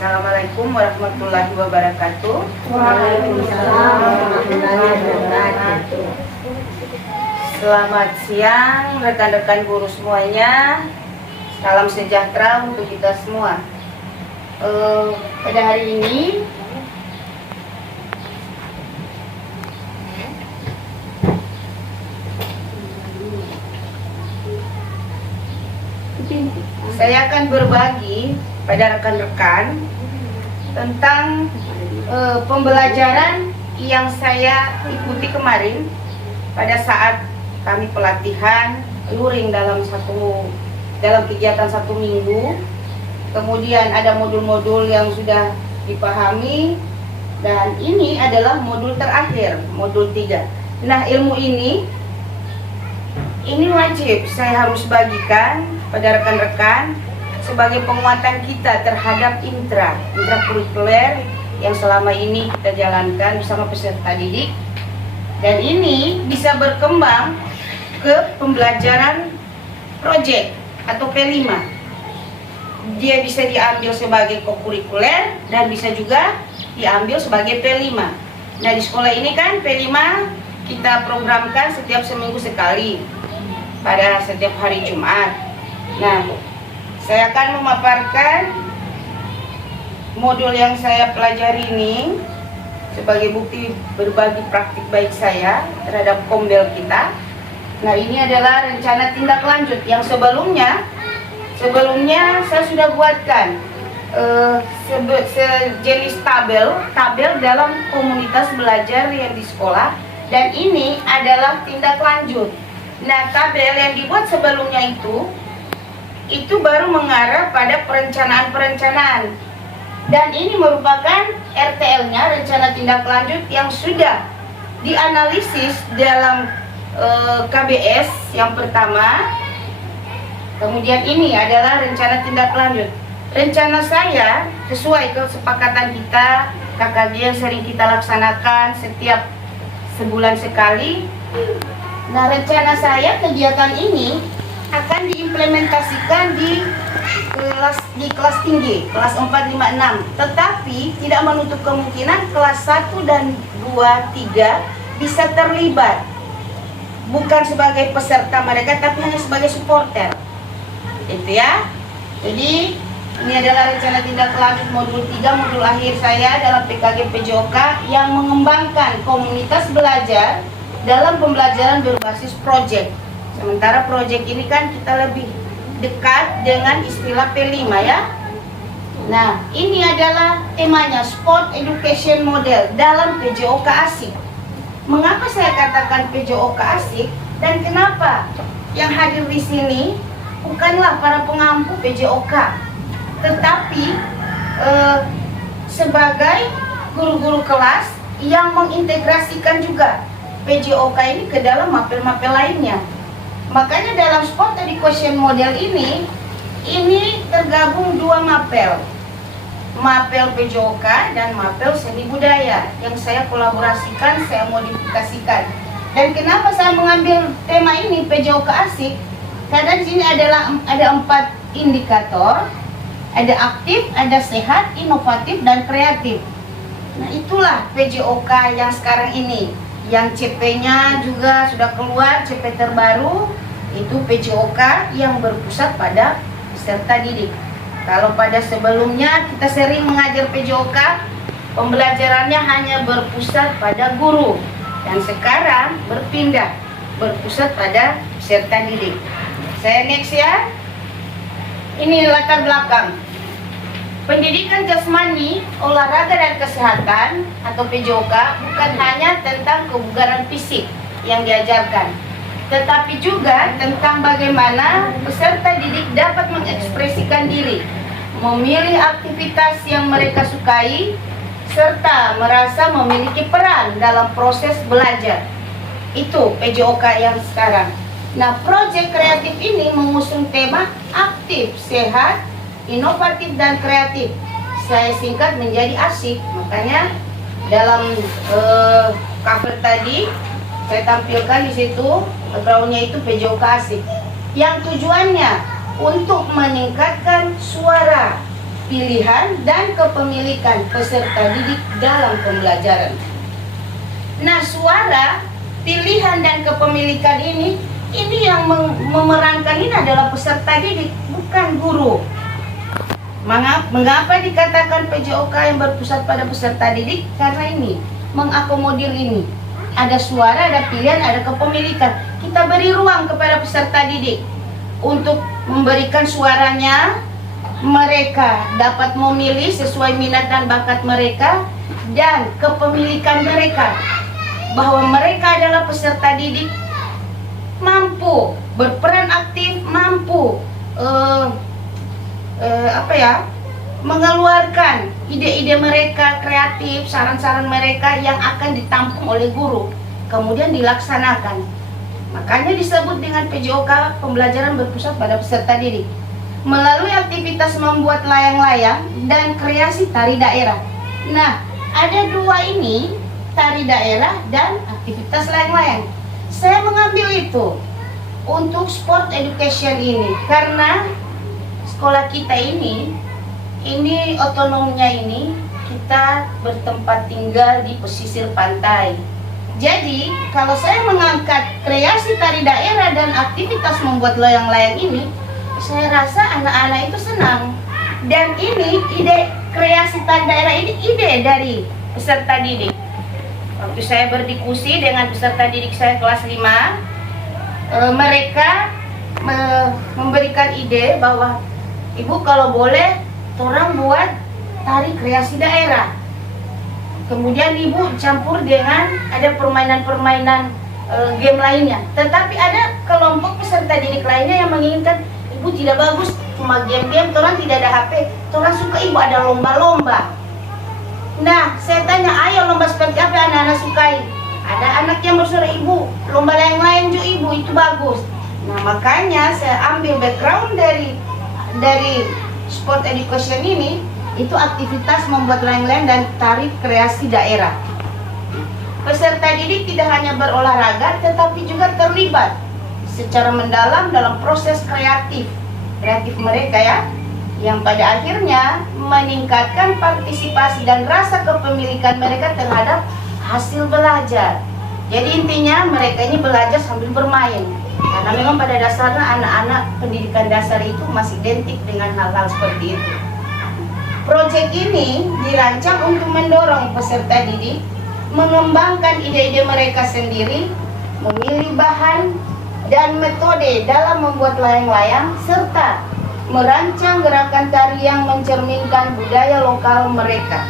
Assalamualaikum warahmatullahi wabarakatuh. Waalaikumsalam warahmatullahi wabarakatuh. Selamat siang rekan-rekan guru semuanya. Salam sejahtera untuk kita semua. Pada hari ini saya akan berbagi pada rekan-rekan tentang pembelajaran yang saya ikuti kemarin pada saat kami pelatihan luring dalam kegiatan 1 minggu. Kemudian ada modul-modul yang sudah dipahami dan ini adalah modul terakhir, modul 3. Nah, ilmu ini wajib saya harus bagikan pada rekan-rekan sebagai penguatan kita terhadap intrakurikuler yang selama ini kita jalankan bersama peserta didik, dan ini bisa berkembang ke pembelajaran proyek atau P5. Dia bisa diambil sebagai kokurikuler dan bisa juga diambil sebagai P5. Nah, di sekolah ini kan P5 kita programkan setiap seminggu sekali pada setiap hari Jumat. Nah, saya akan memaparkan modul yang saya pelajari ini sebagai bukti berbagi praktik baik saya terhadap kombel kita. Nah, ini adalah rencana tindak lanjut yang sebelumnya saya sudah buatkan sejenis tabel dalam komunitas belajar yang di sekolah, dan ini adalah tindak lanjut. Nah, tabel yang dibuat sebelumnya itu baru mengarah pada perencanaan, dan ini merupakan RTL-nya, rencana tindak lanjut yang sudah dianalisis dalam KBS yang pertama. Kemudian ini adalah rencana tindak lanjut. Rencana saya sesuai kesepakatan kita KKG yang sering kita laksanakan setiap sebulan sekali. Nah, rencana saya kegiatan ini akan diimplementasikan di kelas tinggi, kelas 4, 5, 6. Tetapi tidak menutup kemungkinan kelas 1 dan 2, 3 bisa terlibat. Bukan sebagai peserta mereka, tapi hanya sebagai supporter. Itu ya. Jadi ini adalah rencana tindak lanjut modul 3, modul akhir saya dalam PKG PJOK yang mengembangkan komunitas belajar dalam pembelajaran berbasis proyek. Sementara proyek ini kan kita lebih dekat dengan istilah P5 ya. Nah, ini adalah temanya Sport Education Model dalam PJOK Asik. Mengapa saya katakan PJOK Asik dan kenapa yang hadir di sini bukanlah para pengampu PJOK, tetapi sebagai guru-guru kelas yang mengintegrasikan juga PJOK ini ke dalam mapel-mapel lainnya. Makanya dalam Sport Education Model ini tergabung 2 mapel PJOK dan mapel seni budaya yang saya kolaborasikan, saya modifikasikan. Dan kenapa saya mengambil tema ini PJOK Asik? Karena di sini ada 4 indikator, ada aktif, ada sehat, inovatif, dan kreatif. Nah, itulah PJOK yang sekarang ini. Yang CP-nya juga sudah keluar, CP terbaru, itu PJOK yang berpusat pada peserta didik. Kalau pada sebelumnya kita sering mengajar PJOK, pembelajarannya hanya berpusat pada guru. Dan sekarang berpusat pada peserta didik. Saya next ya. Ini latar belakang. Pendidikan jasmani, olahraga dan kesehatan atau PJOK bukan hanya tentang kebugaran fisik yang diajarkan, tetapi juga tentang bagaimana peserta didik dapat mengekspresikan diri, memilih aktivitas yang mereka sukai, serta merasa memiliki peran dalam proses belajar. Itu PJOK yang sekarang. Nah, proyek kreatif ini mengusung tema aktif, sehat, inovatif, dan kreatif. Saya singkat menjadi asik. Makanya dalam cover tadi saya tampilkan di situ backgroundnya itu PJOK Asik. Yang tujuannya untuk meningkatkan suara, pilihan dan kepemilikan peserta didik dalam pembelajaran. Nah, suara, pilihan dan kepemilikan ini yang memerankan ini adalah peserta didik, bukan guru. Mengapa dikatakan PJOK yang berpusat pada peserta didik? Karena ini mengakomodir ini. Ada suara, ada pilihan, ada kepemilikan. Kita beri ruang kepada peserta didik untuk memberikan suaranya. Mereka dapat memilih sesuai minat dan bakat mereka, dan kepemilikan mereka bahwa mereka adalah peserta didik, mampu berperan aktif, mampu mengeluarkan ide-ide mereka kreatif, saran-saran mereka yang akan ditampung oleh guru, kemudian dilaksanakan. Makanya disebut dengan PJOK, pembelajaran berpusat pada peserta didik. Melalui aktivitas membuat layang-layang dan kreasi tari daerah. Nah, ada dua ini, tari daerah dan aktivitas layang-layang. Saya mengambil itu untuk sport education ini karena sekolah kita ini otonomnya ini kita bertempat tinggal di pesisir pantai. Jadi kalau saya mengangkat kreasi tari daerah dan aktivitas membuat layang-layang ini, saya rasa anak-anak itu senang. Dan ini ide kreasi tari daerah ini ide dari peserta didik. Waktu saya berdiskusi dengan peserta didik saya kelas 5, mereka memberikan ide bahwa Ibu kalau boleh orang buat tari kreasi daerah. Kemudian Ibu campur dengan ada permainan-permainan game lainnya. Tetapi ada kelompok peserta didik lainnya yang menginginkan, Ibu tidak bagus cuma game-game, orang tidak ada HP, orang suka Ibu ada lomba-lomba. Nah, saya tanya, ayo lomba seperti apa anak-anak sukai? Ada anak yang bersuara, Ibu, lomba lain-lain juga Ibu, itu bagus. Nah, makanya saya ambil background dari sport education ini, itu aktivitas membuat layang-layang dan tari kreasi daerah. Peserta didik tidak hanya berolahraga, tetapi juga terlibat secara mendalam dalam proses kreatif mereka ya, yang pada akhirnya meningkatkan partisipasi dan rasa kepemilikan mereka terhadap hasil belajar. Jadi intinya mereka ini belajar sambil bermain, karena memang pada dasarnya anak-anak pendidikan dasar itu masih identik dengan hal-hal seperti itu. Proyek ini dirancang untuk mendorong peserta didik mengembangkan ide-ide mereka sendiri, memilih bahan dan metode dalam membuat layang-layang, serta merancang gerakan tari yang mencerminkan budaya lokal mereka.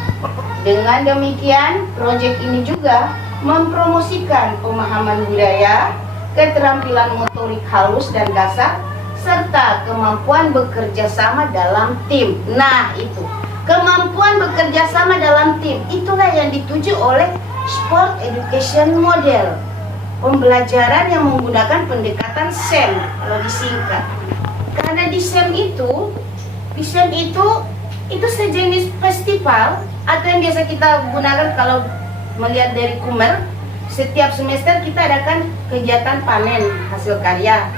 Dengan demikian, proyek ini juga mempromosikan pemahaman budaya, keterampilan motorik halus dan dasar, serta kemampuan bekerja sama dalam tim. Nah, itu kemampuan bekerja sama dalam tim, itulah yang dituju oleh Sport Education Model, pembelajaran yang menggunakan pendekatan SEM kalau disingkat. Karena di SEM itu sejenis festival atau yang biasa kita gunakan kalau melihat dari Kumer. Setiap semester kita adakan kegiatan panen hasil karya.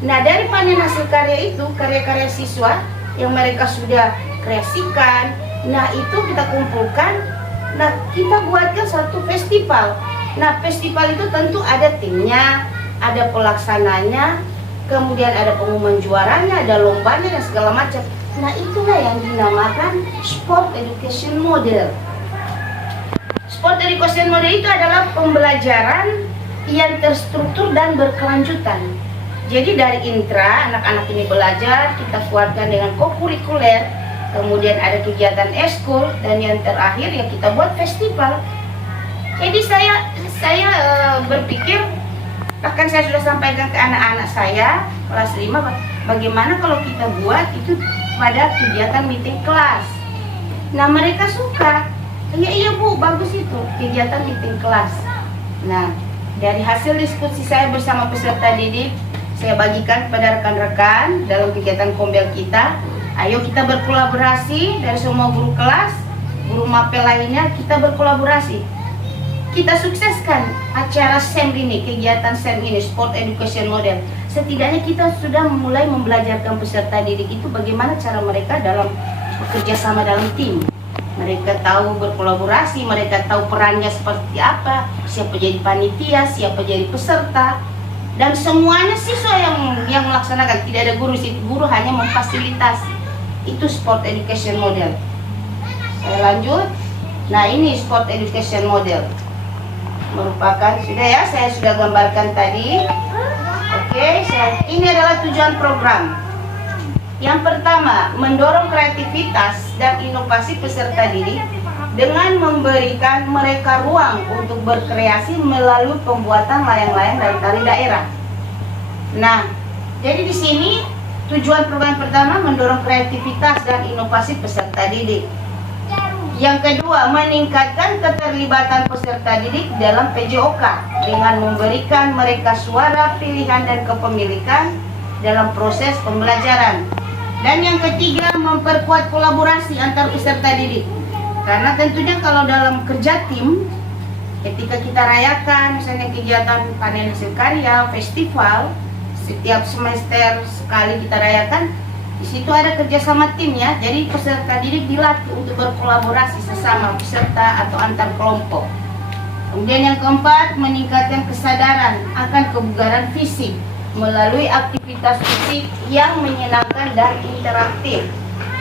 Nah, dari panen hasil karya itu, karya-karya siswa yang mereka sudah kreasikan, nah itu kita kumpulkan, nah kita buatkan satu festival. Nah, festival itu tentu ada timnya, ada pelaksananya, kemudian ada pengumuman juaranya, ada lombanya dan segala macam. Nah, itulah yang dinamakan Sport Education Model. Sport Education Model itu adalah pembelajaran yang terstruktur dan berkelanjutan. Jadi dari intra, anak-anak ini belajar, kita kuatkan dengan kokurikuler, kemudian ada kegiatan eskul, dan yang terakhir ya kita buat festival. Jadi saya berpikir, bahkan saya sudah sampaikan ke anak-anak saya kelas 5, bagaimana kalau kita buat itu pada kegiatan meeting kelas. Nah, mereka suka. Iya Bu, bagus itu kegiatan meeting kelas. Nah, dari hasil diskusi saya bersama peserta didik, saya bagikan kepada rekan-rekan dalam kegiatan kombel kita. Ayo kita berkolaborasi dari semua guru kelas, guru mapel lainnya, kita berkolaborasi. Kita sukseskan acara SEM ini, kegiatan SEM ini, Sport Education Model. Setidaknya kita sudah mulai membelajarkan peserta didik itu bagaimana cara mereka dalam bekerja sama dalam tim. Mereka tahu berkolaborasi, mereka tahu perannya seperti apa, siapa jadi panitia, siapa jadi peserta, dan semuanya siswa yang melaksanakan. Tidak ada guru, guru hanya memfasilitasi. Itu sport education model. Saya lanjut. Nah, ini sport education model merupakan, sudah ya, saya sudah gambarkan tadi. Oke, ini adalah tujuan program. Yang pertama, mendorong kreativitas dan inovasi peserta didik dengan memberikan mereka ruang untuk berkreasi melalui pembuatan layang-layang dari tari daerah. Nah, jadi di sini tujuan program pertama mendorong kreativitas dan inovasi peserta didik. Yang kedua, meningkatkan keterlibatan peserta didik dalam PJOK dengan memberikan mereka suara, pilihan, dan kepemilikan dalam proses pembelajaran. Dan yang ketiga, memperkuat kolaborasi antar peserta didik. Karena tentunya kalau dalam kerja tim, ketika kita rayakan misalnya kegiatan panen hasil karya, festival, setiap semester sekali kita rayakan, di situ ada kerjasama tim ya. Jadi peserta didik dilatih untuk berkolaborasi sesama peserta atau antar kelompok. Kemudian yang keempat, meningkatkan kesadaran akan kebugaran fisik melalui aktivitas fisik yang menyenangkan dan interaktif.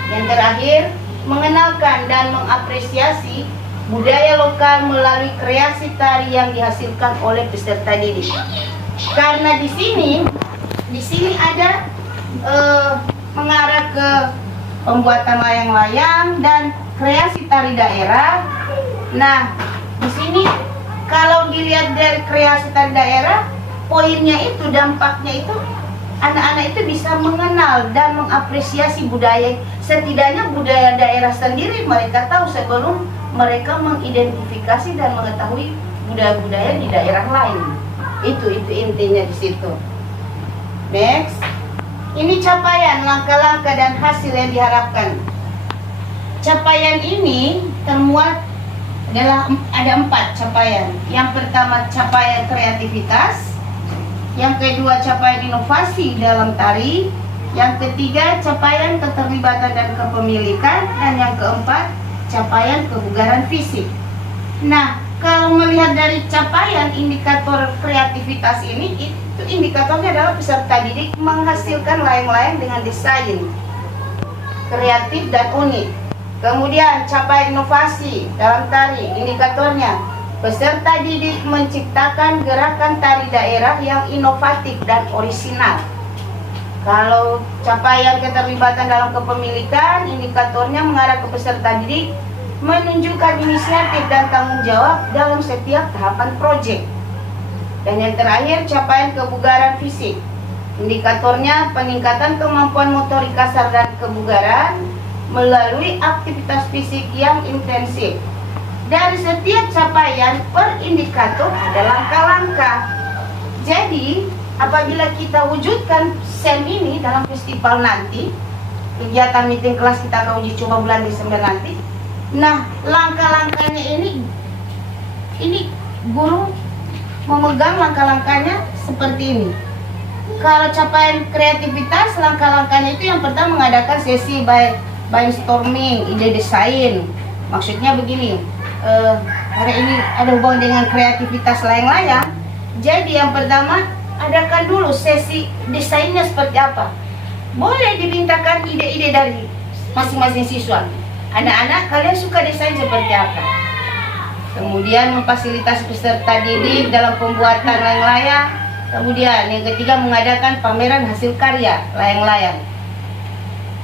Yang terakhir, mengenalkan dan mengapresiasi budaya lokal melalui kreasi tari yang dihasilkan oleh peserta didik. Karena di sini ada mengarah ke pembuatan layang-layang dan kreasi tari daerah. Nah, di sini kalau dilihat dari kreasi tari daerah, poinnya itu, dampaknya itu, anak-anak itu bisa mengenal dan mengapresiasi budaya. Setidaknya budaya daerah sendiri mereka tahu sebelum mereka mengidentifikasi dan mengetahui budaya-budaya di daerah lain. Itu intinya di situ. Next, ini capaian, langkah-langkah dan hasil yang diharapkan. Capaian ini termuat adalah ada 4 capaian. Yang pertama, capaian kreativitas. Yang kedua, capaian inovasi dalam tari. Yang ketiga, capaian keterlibatan dan kepemilikan. Dan yang keempat, capaian kebugaran fisik. Nah, kalau melihat dari capaian indikator kreativitas ini, itu indikatornya adalah peserta didik menghasilkan layang-layang dengan desain kreatif dan unik. Kemudian capaian inovasi dalam tari, indikatornya peserta didik menciptakan gerakan tari daerah yang inovatif dan orisinal. Kalau capaian keterlibatan dalam kepemilikan, indikatornya mengarah ke peserta didik menunjukkan inisiatif dan tanggung jawab dalam setiap tahapan proyek. Dan yang terakhir, capaian kebugaran fisik. Indikatornya peningkatan kemampuan motorik kasar dan kebugaran melalui aktivitas fisik yang intensif. Dari setiap capaian per indikator ada langkah-langkah. Jadi, apabila kita wujudkan SEM ini dalam festival nanti, kegiatan meeting kelas kita akan uji coba bulan Desember nanti. Nah, langkah-langkahnya ini guru memegang langkah-langkahnya seperti ini. Kalau capaian kreativitas, langkah-langkahnya itu yang pertama mengadakan sesi brainstorming, ide desain. Maksudnya begini, hari ini ada hubungan dengan kreativitas layang-layang. Jadi yang pertama, adakan dulu sesi desainnya seperti apa. Boleh dimintakan ide-ide dari masing-masing siswa. Anak-anak, kalian suka desain seperti apa? Kemudian memfasilitasi peserta didik dalam pembuatan layang-layang. Kemudian yang ketiga, mengadakan pameran hasil karya layang-layang.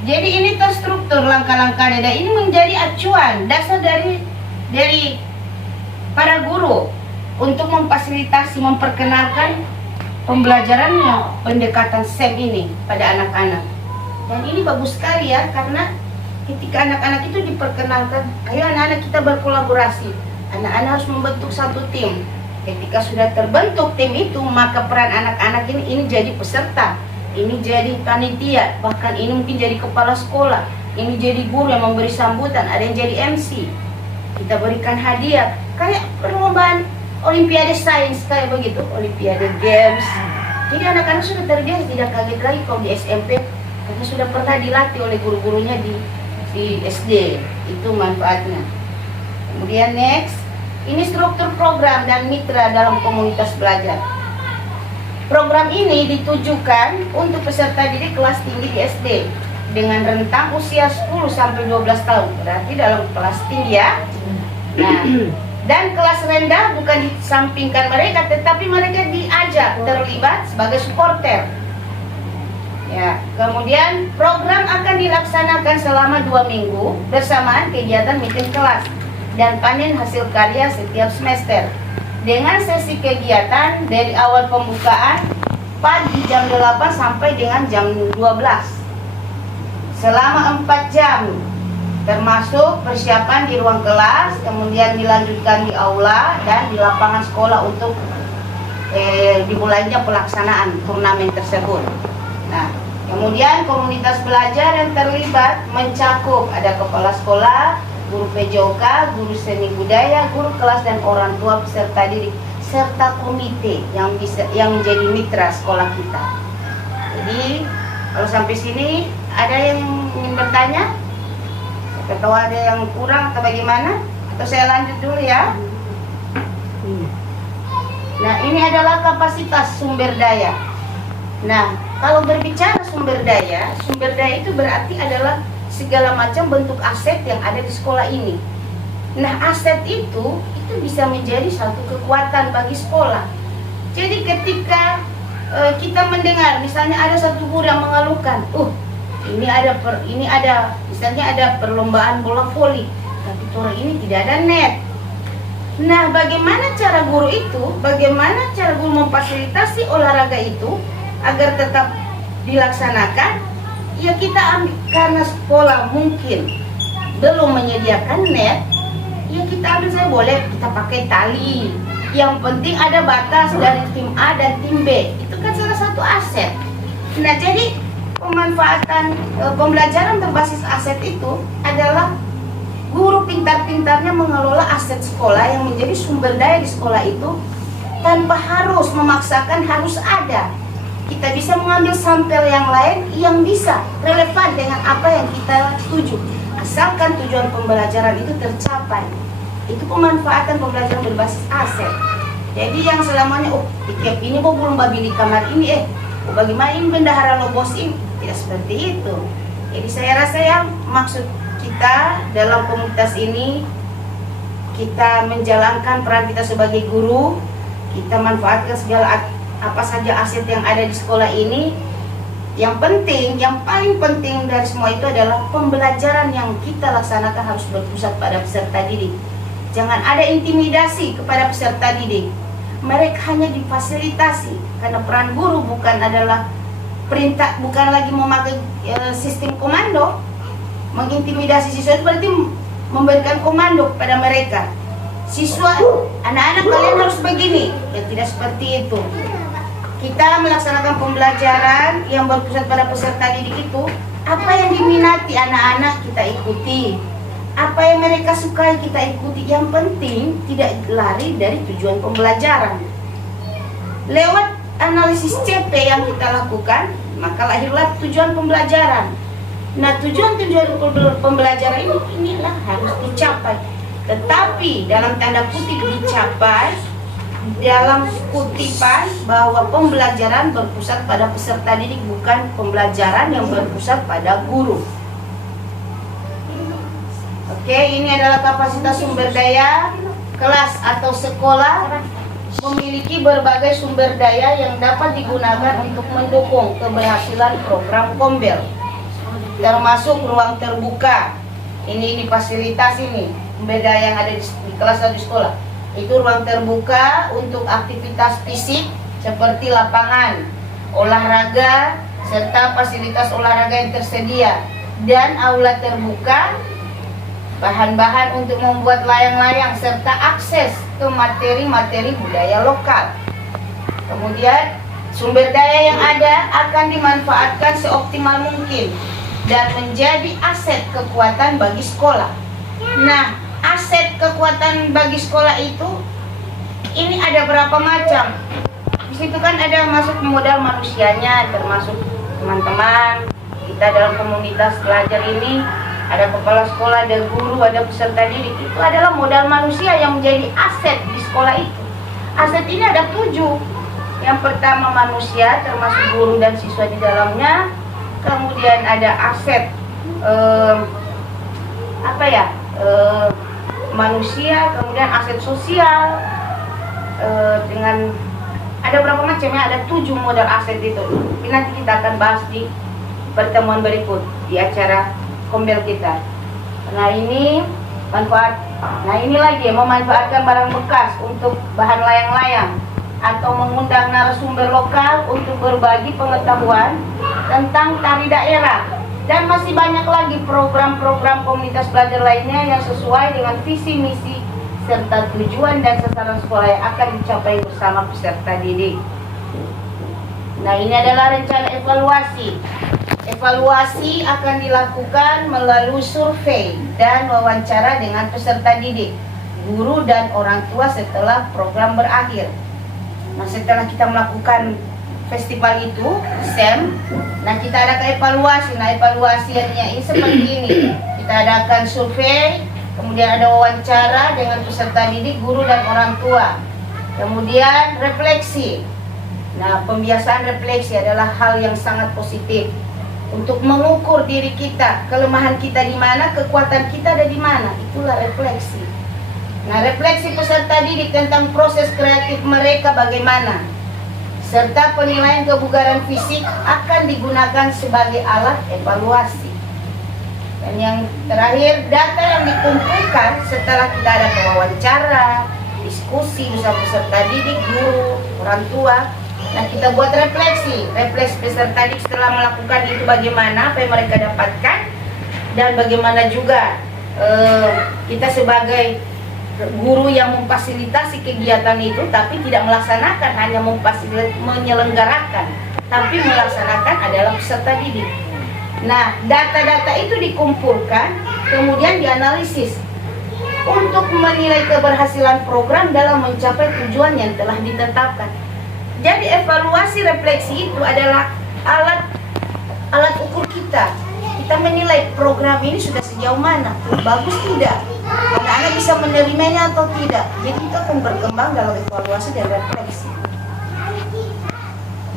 Jadi ini terstruktur langkah-langkahnya, dan ini menjadi acuan dasar dari para guru untuk memfasilitasi, memperkenalkan pembelajarannya, pendekatan SEM ini pada anak-anak. Dan ini bagus sekali ya, karena ketika anak-anak itu diperkenalkan, ayo anak-anak kita berkolaborasi, anak-anak harus membentuk satu tim. Ketika sudah terbentuk tim itu, maka peran anak-anak ini jadi peserta, ini jadi panitia, bahkan ini mungkin jadi kepala sekolah, ini jadi guru yang memberi sambutan, ada yang jadi MC. Kita berikan hadiah, kayak perlombaan Olimpiade Sains kayak begitu, Olimpiade Games. Jadi anak-anak sudah terbiasa, tidak kaget lagi kalau di SMP, karena sudah pernah dilatih oleh guru-gurunya di di SD. Itu manfaatnya. Kemudian next, ini struktur program dan mitra dalam komunitas belajar. Program ini ditujukan untuk peserta didik kelas tinggi di SD dengan rentang usia 10 sampai 12 tahun. Berarti dalam kelas tinggi ya. Nah, dan kelas rendah bukan disampingkan mereka, tetapi mereka diajak terlibat sebagai supporter. Ya, kemudian program akan dilaksanakan selama 2 minggu bersamaan kegiatan meeting kelas dan panen hasil karya setiap semester. Dengan sesi kegiatan dari awal pembukaan pagi jam 8 sampai dengan jam 12 selama 4 jam, termasuk persiapan di ruang kelas, kemudian dilanjutkan di aula dan di lapangan sekolah untuk dimulainya pelaksanaan turnamen tersebut. Nah, kemudian komunitas belajar yang terlibat mencakup ada kepala sekolah, guru PJOK, guru seni budaya, guru kelas dan orang tua peserta didik serta komite yang menjadi mitra sekolah kita. Jadi kalau sampai sini ada yang ingin bertanya? Atau ada yang kurang atau bagaimana? Atau saya lanjut dulu ya? Nah, ini adalah kapasitas sumber daya. Nah, kalau berbicara sumber daya itu berarti adalah segala macam bentuk aset yang ada di sekolah ini. Nah, aset itu bisa menjadi satu kekuatan bagi sekolah. Jadi ketika kita mendengar misalnya ada satu guru yang mengeluhkan, ini ada misalnya ada perlombaan bola voli, tapi orang ini tidak ada net. Nah, bagaimana cara guru memfasilitasi olahraga itu agar tetap dilaksanakan? Ya kita ambil, karena sekolah mungkin belum menyediakan net, ya kita ambil, saya boleh kita pakai tali. Yang penting ada batas dari tim A dan tim B. Itu kan salah satu aset. Nah, jadi pemanfaatan pembelajaran berbasis aset itu adalah guru pintar-pintarnya mengelola aset sekolah yang menjadi sumber daya di sekolah itu tanpa harus memaksakan harus ada. Kita bisa mengambil sampel yang lain yang bisa relevan dengan apa yang kita tuju, asalkan tujuan pembelajaran itu tercapai. Itu pemanfaatan pembelajaran berbasis aset. Jadi yang selamanya tiap ini belum babi di kamar ini bagaimana ini bendahara lobos ini, tidak seperti itu. Jadi saya rasa yang maksud kita dalam komunitas ini, kita menjalankan peran kita sebagai guru, kita manfaatkan segala apa saja aset yang ada di sekolah ini. Yang penting, yang paling penting dari semua itu adalah pembelajaran yang kita laksanakan harus berpusat pada peserta didik. Jangan ada intimidasi kepada peserta didik. Mereka hanya difasilitasi, karena peran guru bukan adalah perintah, bukan lagi memakai sistem komando. Mengintimidasi siswa itu berarti memberikan komando kepada mereka. Siswa, anak-anak kalian harus begini. Ya tidak seperti itu. Kita melaksanakan pembelajaran yang berpusat pada peserta didik itu, apa yang diminati anak-anak kita ikuti, apa yang mereka sukai kita ikuti. Yang penting tidak lari dari tujuan pembelajaran. Lewat analisis CP yang kita lakukan, maka lahirlah tujuan pembelajaran. Nah, tujuan-tujuan pembelajaran inilah harus dicapai. Tetapi dalam tanda kutip dicapai dalam kutipan bahwa pembelajaran berpusat pada peserta didik, bukan pembelajaran yang berpusat pada guru. Oke, ini adalah kapasitas sumber daya. Kelas atau sekolah memiliki berbagai sumber daya yang dapat digunakan untuk mendukung keberhasilan program Kombel, termasuk ruang terbuka. Ini fasilitas ini sumber daya yang ada di kelas atau di sekolah. Itu ruang terbuka untuk aktivitas fisik seperti lapangan olahraga serta fasilitas olahraga yang tersedia, dan aula terbuka, bahan-bahan untuk membuat layang-layang serta akses ke materi-materi budaya lokal. Kemudian sumber daya yang ada akan dimanfaatkan seoptimal mungkin dan menjadi aset kekuatan bagi sekolah. Nah, aset kekuatan bagi sekolah itu ini ada berapa macam. Di situ kan ada masuk modal manusianya, termasuk teman-teman kita dalam komunitas belajar ini ada kepala sekolah, ada guru, ada peserta didik. Itu adalah modal manusia yang menjadi aset di sekolah itu. Aset ini ada 7. Yang pertama manusia, termasuk guru dan siswa di dalamnya. Kemudian ada aset manusia, kemudian aset sosial, dengan ada berapa macamnya, ada 7 modal aset itu. Ini nanti kita akan bahas di pertemuan berikut di acara kombel kita. Nah ini manfaat. Nah ini lagi memanfaatkan barang bekas untuk bahan layang-layang atau mengundang narasumber lokal untuk berbagi pengetahuan tentang tari daerah. Dan masih banyak lagi program-program komunitas belajar lainnya yang sesuai dengan visi misi serta tujuan dan sasaran sekolah yang akan dicapai bersama peserta didik. Nah ini adalah rencana evaluasi. Evaluasi akan dilakukan melalui survei dan wawancara dengan peserta didik, guru dan orang tua setelah program berakhir. Nah setelah kita melakukan festival itu, SEM, nah kita ada evaluasi. Nah evaluasinya ini seperti ini. Kita adakan survei, kemudian ada wawancara dengan peserta didik, guru dan orang tua. Kemudian refleksi. Nah pembiasaan refleksi adalah hal yang sangat positif untuk mengukur diri kita, kelemahan kita di mana, kekuatan kita ada di mana. Itulah refleksi. Nah refleksi peserta didik tentang proses kreatif mereka bagaimana, serta penilaian kebugaran fisik akan digunakan sebagai alat evaluasi. Dan yang terakhir, data yang dikumpulkan setelah kita ada wawancara, diskusi bersama peserta didik, guru, orang tua. Nah kita buat refleksi peserta didik setelah melakukan itu bagaimana, apa yang mereka dapatkan, dan bagaimana juga kita sebagai guru yang memfasilitasi kegiatan itu tapi tidak melaksanakan, hanya menyelenggarakan, tapi melaksanakan adalah peserta didik. Nah data-data itu dikumpulkan kemudian dianalisis untuk menilai keberhasilan program dalam mencapai tujuan yang telah ditetapkan. Jadi evaluasi refleksi itu adalah alat ukur kita. Kita menilai program ini sudah sejauh mana, bagus tidak, anak-anak bisa menerimanya atau tidak. Jadi itu akan berkembang dalam evaluasi dan refleksi.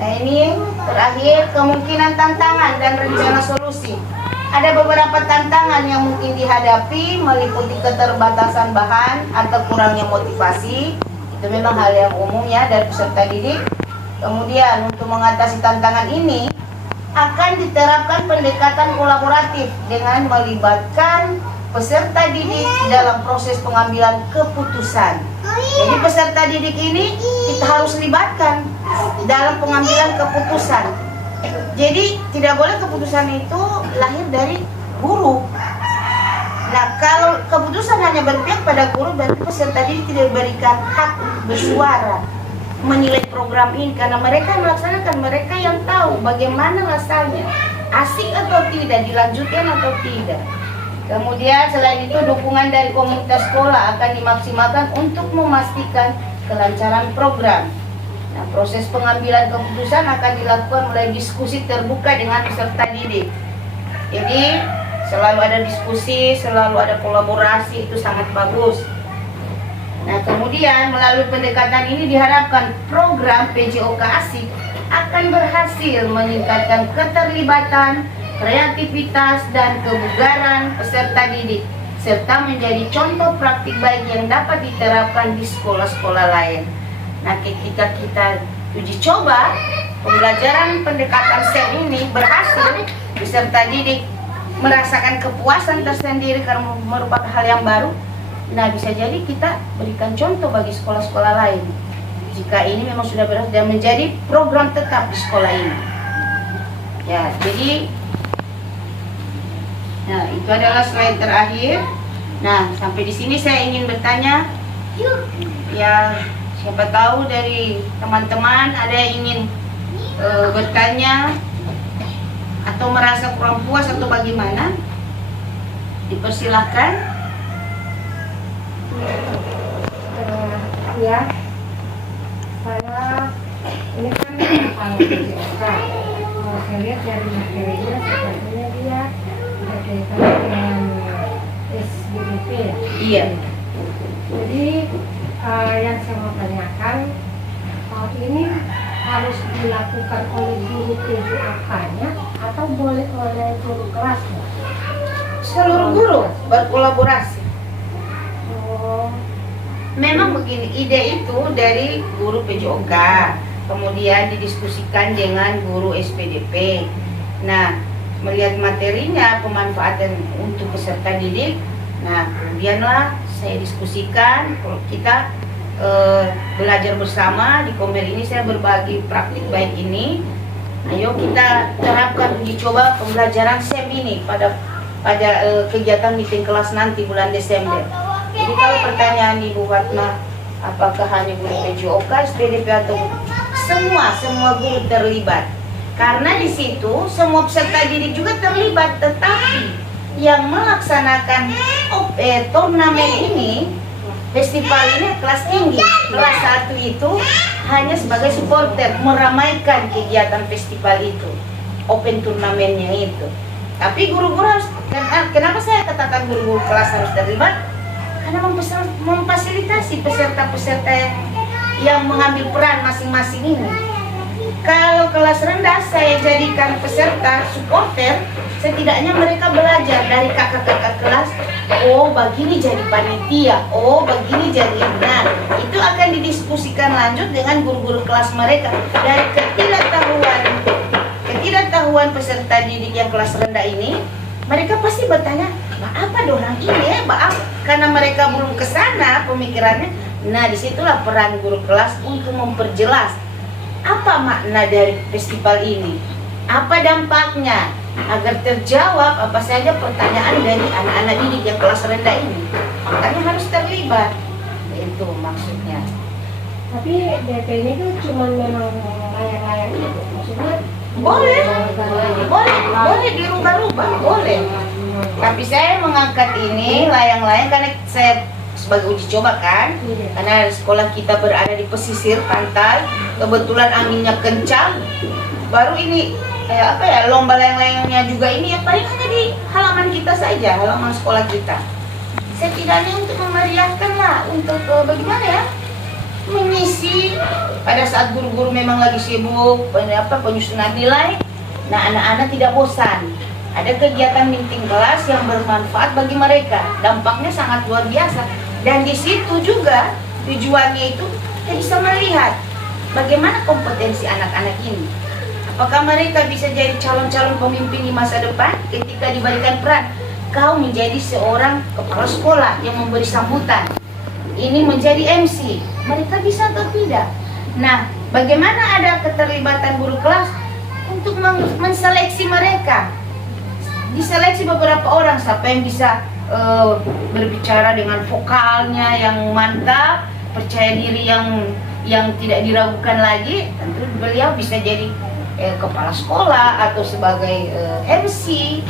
Nah ini terakhir, kemungkinan tantangan dan rencana solusi. Ada beberapa tantangan yang mungkin dihadapi, meliputi keterbatasan bahan atau kurangnya motivasi. Itu memang hal yang umum ya dari peserta didik. Kemudian untuk mengatasi tantangan ini akan diterapkan pendekatan kolaboratif dengan melibatkan peserta didik dalam proses pengambilan keputusan. Jadi peserta didik ini kita harus libatkan dalam pengambilan keputusan. Jadi tidak boleh keputusan itu lahir dari guru. Nah kalau keputusan hanya berpihak pada guru, berarti peserta didik tidak diberikan hak untuk bersuara menilai program ini, karena mereka melaksanakan, mereka yang tahu bagaimana rasanya, asik atau tidak, dilanjutkan atau tidak. Kemudian selain itu dukungan dari komunitas sekolah akan dimaksimalkan untuk memastikan kelancaran program. Nah proses pengambilan keputusan akan dilakukan melalui diskusi terbuka dengan peserta didik. Jadi selalu ada diskusi, selalu ada kolaborasi, itu sangat bagus. Nah kemudian melalui pendekatan ini diharapkan program PJOK ASIK akan berhasil meningkatkan keterlibatan, kreativitas, dan kebugaran peserta didik, serta menjadi contoh praktik baik yang dapat diterapkan di sekolah-sekolah lain. Nah ketika kita uji coba pembelajaran pendekatan SEM ini berhasil, peserta didik merasakan kepuasan tersendiri karena merupakan hal yang baru. Nah bisa jadi kita berikan contoh bagi sekolah-sekolah lain jika ini memang sudah berhasil dan menjadi program tetap di sekolah ini. Ya jadi, nah itu adalah slide terakhir. Nah sampai di sini saya ingin bertanya, ya siapa tahu dari teman-teman ada yang ingin bertanya atau merasa kurang puas atau bagaimana, dipersilahkan. Ya, saya ini kan kalau PJOK, kalau saya lihat dari materinya sepertinya dia berkaitan dengan SBDP ya. Iya. Jadi yang saya mau tanyakan, ini harus dilakukan oleh guru PJOK-nya atau boleh oleh guru kelasnya? Seluruh guru berkolaborasi. Oh, Memang begini, ide itu dari guru PJOK, kemudian didiskusikan dengan guru SPDP. Nah, melihat materinya, pemanfaatan untuk peserta didik, nah kemudianlah saya diskusikan, kalau kita belajar bersama di Komel ini, saya berbagi praktik baik ini. Ayo kita terapkan uji coba pembelajaran SEM ini pada kegiatan meeting kelas nanti bulan Desember. Jadi kalau pertanyaan Ibu Fatma, apakah hanya guru PJOK, SPDP atau semua guru terlibat? Karena di situ semua peserta didik juga terlibat, tetapi yang melaksanakan turnamen ini, festival ini kelas tinggi, kelas 1 itu hanya sebagai supporter, meramaikan kegiatan festival itu, open turnamennya itu. Tapi guru-guru harus, kenapa saya katakan guru-guru kelas harus terlibat? Karena memfasilitasi peserta-peserta yang mengambil peran masing-masing ini. Kalau kelas rendah saya jadikan peserta, supporter, setidaknya mereka belajar dari kakak-kakak kelas. Oh, begini jadi panitia. Oh, begini jadi. Nah, itu akan didiskusikan lanjut dengan guru-guru kelas mereka. Dari ketidaktahuan peserta didik yang kelas rendah ini, mereka pasti bertanya, apa dorang ini ya, karena mereka belum ke sana pemikirannya. Nah, disitulah peran guru kelas untuk memperjelas apa makna dari festival ini, apa dampaknya, agar terjawab apa saja pertanyaan dari anak-anak didik yang kelas rendah ini. Makanya harus terlibat, itu maksudnya. tapi DP ini tuh cuma memang layang-layang itu, maksudnya boleh dirubah-rubah, boleh. Tapi saya mengangkat ini layang-layang karena saya sebagai uji coba kan, karena sekolah kita berada di pesisir pantai, kebetulan anginnya kencang. Baru ini lomba layang-layangnya juga ini paling hanya di halaman kita saja, halaman sekolah kita. Setidaknya untuk memeriahkan lah, untuk bagaimana ya, mengisi pada saat guru-guru memang lagi sibuk penyusunan nilai. Nah, anak-anak tidak bosan. Ada kegiatan meeting kelas yang bermanfaat bagi mereka. Dampaknya sangat luar biasa. Dan di situ juga tujuannya itu kita bisa melihat bagaimana kompetensi anak-anak ini. Apakah mereka bisa jadi calon-calon pemimpin di masa depan ketika diberikan peran kau menjadi seorang kepala sekolah yang memberi sambutan, ini menjadi MC, mereka bisa atau tidak? Nah, bagaimana ada keterlibatan guru kelas untuk menseleksi mereka? Diseleksi beberapa orang, siapa yang bisa berbicara dengan vokalnya yang mantap, percaya diri yang tidak diragukan lagi, tentu beliau bisa jadi kepala sekolah atau sebagai MC.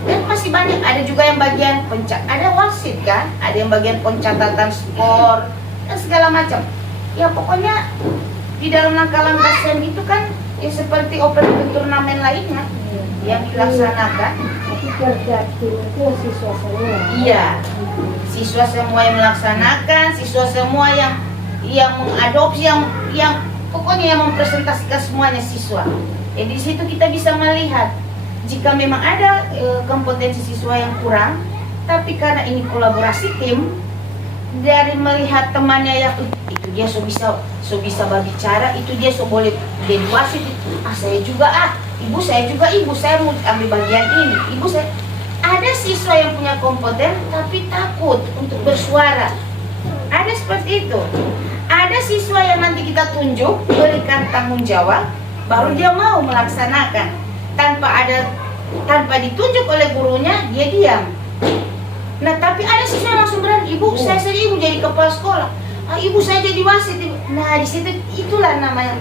Dan masih banyak, ada juga yang bagian ada wasit kan, ada yang bagian pencatatan skor dan segala macam. Ya pokoknya di dalam langkah-langkah SEM itu kan ya seperti open turnamen lainnya yang dilaksanakan. tapi kerja tim itu siswa semua. Iya, siswa semua yang melaksanakan, siswa semua yang mengadopsi, yang pokoknya yang mempresentasikan semuanya siswa. Jadi di situ kita bisa melihat jika memang ada kompetensi siswa yang kurang, tapi karena ini kolaborasi tim, dari melihat temannya yang itu dia so bisa berbicara, itu dia so boleh jadi wasit, saya juga ibu saya mau ambil bagian ini, ibu saya. Ada siswa yang punya kompeten tapi takut untuk bersuara, ada seperti itu. Ada siswa yang nanti kita tunjuk, berikan tanggung jawab, baru dia mau melaksanakan. Tanpa ditunjuk oleh gurunya, dia diam. Nah, tapi ada siswa yang langsung berani, ibu saya saja ibu jadi kepala sekolah, ibu saya jadi wasit. Nah, di situ itulah namanya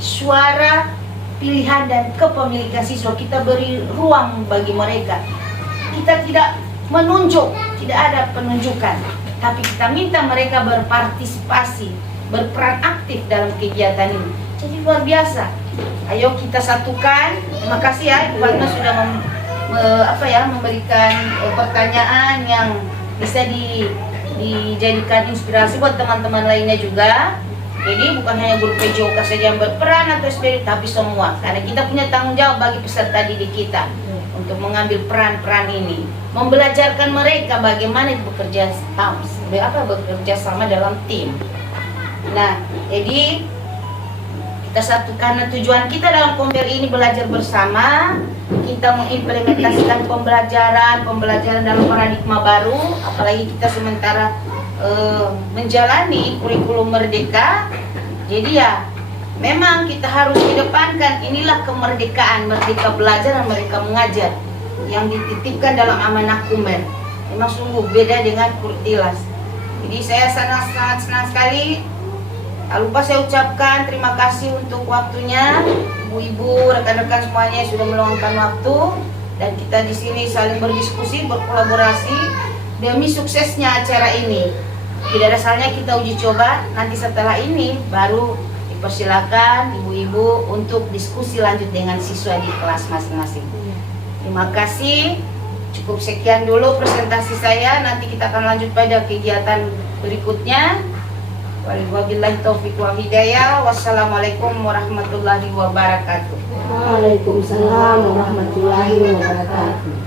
suara, pilihan dan kepemilikan siswa. Kita beri ruang bagi mereka. Kita tidak menunjuk, tidak ada penunjukan, tapi kita minta mereka berpartisipasi, berperan aktif dalam kegiatan ini. Jadi luar biasa. Ayo kita satukan. Terima kasih ya Ibu Fatma sudah memberikan pertanyaan yang bisa dijadikan inspirasi buat teman-teman lainnya juga. Jadi bukan hanya guru PJOK saja yang berperan atau SPD, tapi semua, karena kita punya tanggung jawab bagi peserta didik kita untuk mengambil peran-peran ini, membelajarkan mereka bagaimana bekerja sama dalam tim. Nah, jadi kita satu, karena tujuan kita dalam Kombel ini belajar bersama, kita mengimplementasikan pembelajaran dalam paradigma baru, apalagi kita sementara menjalani kurikulum merdeka. Jadi ya memang kita harus kedepankan inilah kemerdekaan, merdeka belajar dan merdeka mengajar yang dititipkan dalam amanah Kumer. Memang sungguh beda dengan Kurtilas. Jadi saya sangat senang sekali. Tak lupa saya ucapkan terima kasih untuk waktunya, ibu-ibu, rekan-rekan semuanya yang sudah meluangkan waktu, dan kita di sini saling berdiskusi, berkolaborasi demi suksesnya acara ini. Tidak ada salahnya kita uji coba. Nanti setelah ini baru dipersilakan ibu-ibu untuk diskusi lanjut dengan siswa di kelas masing-masing. Terima kasih. Cukup sekian dulu presentasi saya. Nanti kita akan lanjut pada kegiatan berikutnya. Wabillahi taufiq wal hidayah. Wassalamualaikum warahmatullahi wabarakatuh. Waalaikumsalam warahmatullahi wabarakatuh.